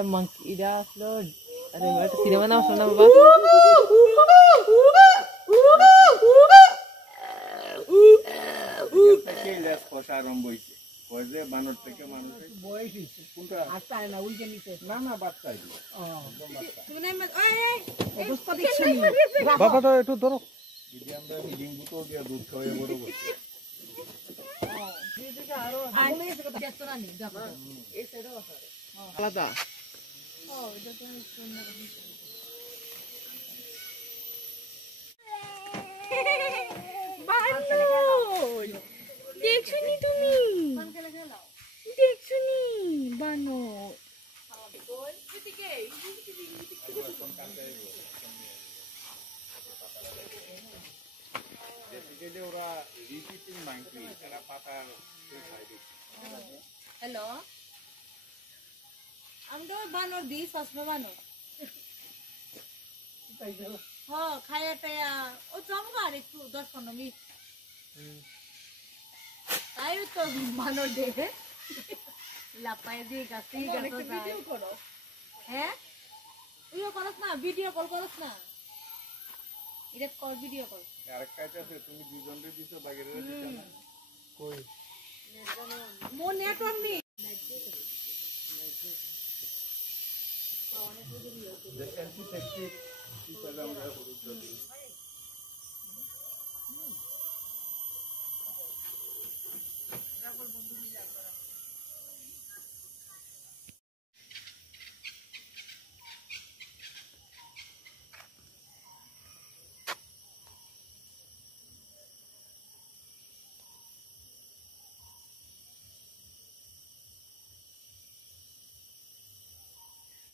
এটা মাংকি এটা আসলো আরে একটা সিনেমা নাম শোনা বাবা বানর থেকে মানুষ বয়স হয়েছে কোনটা আচ্ছা না উইকে নিতে না না বাচ্চাই ও তুমি না অবস্থা দেখছ বাবা তো একটু ধরো এই যে আমরা মিডিং বুটো দিয়া দুধ খাওয়াই বড় করছি আরো আগে এসে কথা দেখতো না নি দেখো এই সাইডে আছে আলাদা ও এটা তো সুন্দর বানর দেখছনি তুমি দেখছনি বানর হ্যালো আমরা বানর দিই সসমা বানর হ্যাঁ খায়া টায়া ও চমকার একটু 10-15 মিনিট তাই তো বানর দেখে লাপাই দিয়ে গাছে ভিডিও করো হ্যাঁ তুইও করস না ভিডিও কল করস না এটা কল ভিডিও কল আরেকটা আছে তুমি দুজনরে দিছো বাগেরে দিছো না কই মো নেটওয়ার্ক নেই অনেক ভিডিও দেখেন কি টেকনিক কি কাজ আমরা করব